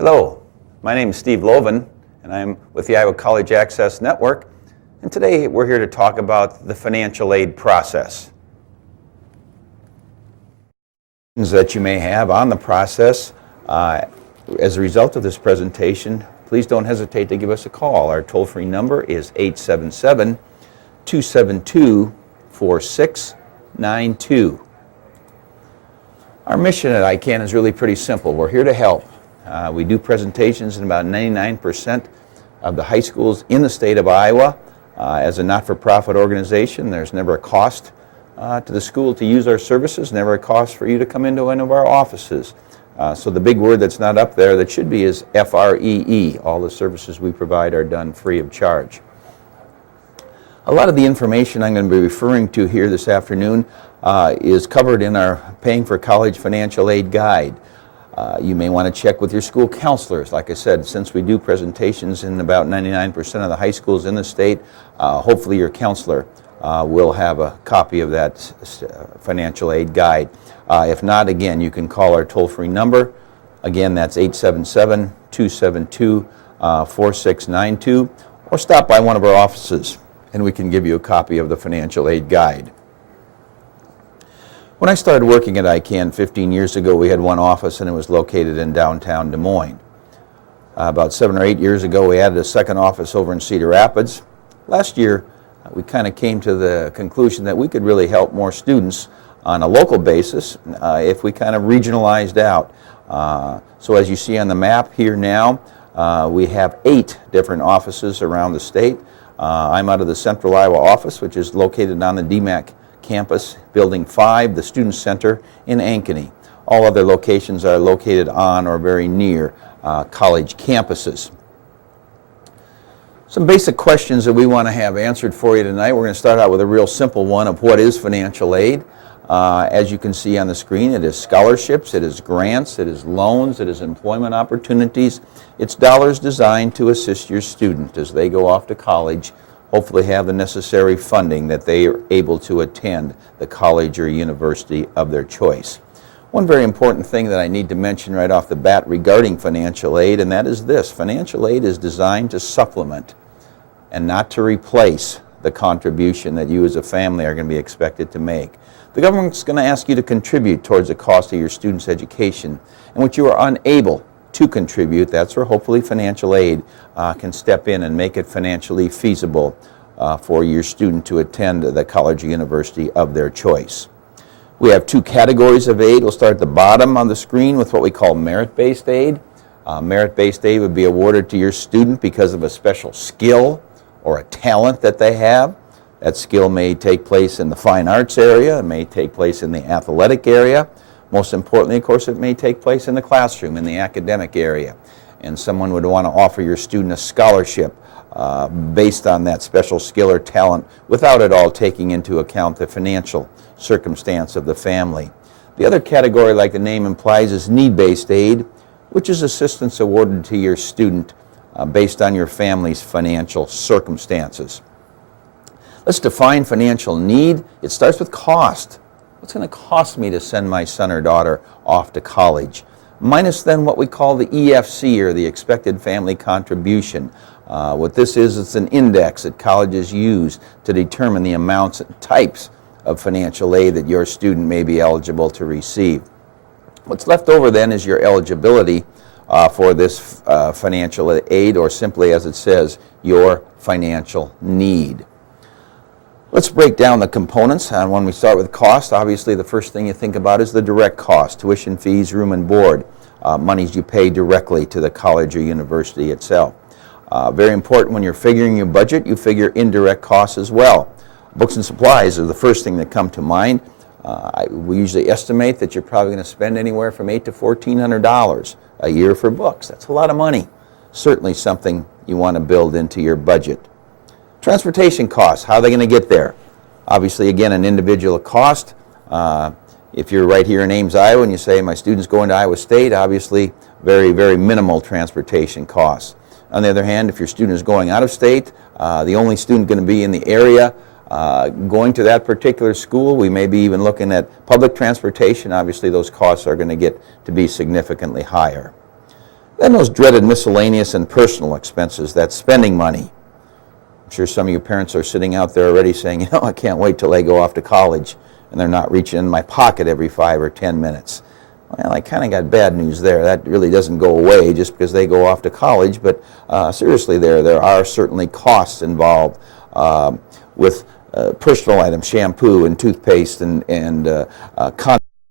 Hello, my name is Steve Loven, and I'm with the Iowa College Access Network, and today we're here to talk about the financial aid process. That you may have on the process. As a result of this presentation, please don't hesitate to give us a call. Our toll-free number is 877-272-4692. Our mission at ICANN is really pretty simple. We're here to help. We do presentations in about 99% of the high schools in the state of Iowa. As a not-for-profit organization, there's never a cost to the school to use our services, never a cost for you to come into one of our offices. So the big word that's not up there that should be is FREE. All the services we provide are done free of charge. A lot of the information I'm going to be referring to here this afternoon is covered in our Paying for College Financial Aid Guide. You may want to check with your school counselors. Like I said, since we do presentations in about 99% of the high schools in the state, hopefully your counselor will have a copy of that financial aid guide. If not, again, you can call our toll-free number. Again, that's 877-272-4692, or stop by one of our offices and we can give you a copy of the financial aid guide. When I started working at ICANN 15 years ago, we had one office and it was located in downtown Des Moines. About 7 or 8 years ago, we added a second office over in Cedar Rapids. Last year, we kind of came to the conclusion that we could really help more students on a local basis if we kind of regionalized out. So as you see on the map here now, we have 8 different offices around the state. I'm out of the Central Iowa office, which is located on the DMAC campus, Building 5, the Student Center in Ankeny. All other locations are located on or very near college campuses. Some basic questions that we want to have answered for you tonight. We're going to start out with a real simple one of what is financial aid. As you can see on the screen, it is scholarships, it is grants, it is loans, it is employment opportunities. It's dollars designed to assist your student as they go off to college, hopefully have the necessary funding that they are able to attend the college or university of their choice. One very important thing that I need to mention right off the bat regarding financial aid, and that is this: financial aid is designed to supplement and not to replace the contribution that you as a family are going to be expected to make. The government's going to ask you to contribute towards the cost of your student's education, and what you are unable to contribute, that's where hopefully financial aid can step in and make it financially feasible for your student to attend the college or university of their choice. We have 2 categories of aid. We'll start at the bottom on the screen with what we call merit-based aid. Merit-based aid would be awarded to your student because of a special skill or a talent that they have. That skill may take place in the fine arts area, it may take place in the athletic area. Most importantly, of course, it may take place in the classroom, in the academic area. And someone would want to offer your student a scholarship based on that special skill or talent without at all taking into account the financial circumstance of the family. The other category, like the name implies, is need-based aid, which is assistance awarded to your student based on your family's financial circumstances. Let's define financial need. It starts with cost. What's going to cost me to send my son or daughter off to college? Minus then what we call the EFC, or the expected family contribution. What this is, it's an index that colleges use to determine the amounts and types of financial aid that your student may be eligible to receive. What's left over then is your eligibility for this financial aid, or simply as it says, your financial need. Let's break down the components. And when we start with cost, obviously the first thing you think about is the direct cost: tuition, fees, room and board, monies you pay directly to the college or university itself. Very important when you're figuring your budget, you figure indirect costs as well. Books and supplies are the first thing that come to mind. We usually estimate that you're probably going to spend anywhere from $800 to $1,400 a year for books. That's a lot of money. Certainly something you want to build into your budget. Transportation costs, how are they going to get there? Obviously, again, an individual cost. If you're right here in Ames, Iowa, and you say, my student's going to Iowa State, obviously very, very minimal transportation costs. On the other hand, if your student is going out of state, the only student going to be in the area going to that particular school, we may be even looking at public transportation. Obviously, those costs are going to get to be significantly higher. Then those dreaded miscellaneous and personal expenses, that's spending money. I'm sure some of you parents are sitting out there already saying, I can't wait till they go off to college and they're not reaching in my pocket every 5 or 10 minutes. Well, I kind of got bad news there. That really doesn't go away just because they go off to college, but seriously there are certainly costs involved with personal items, shampoo and toothpaste and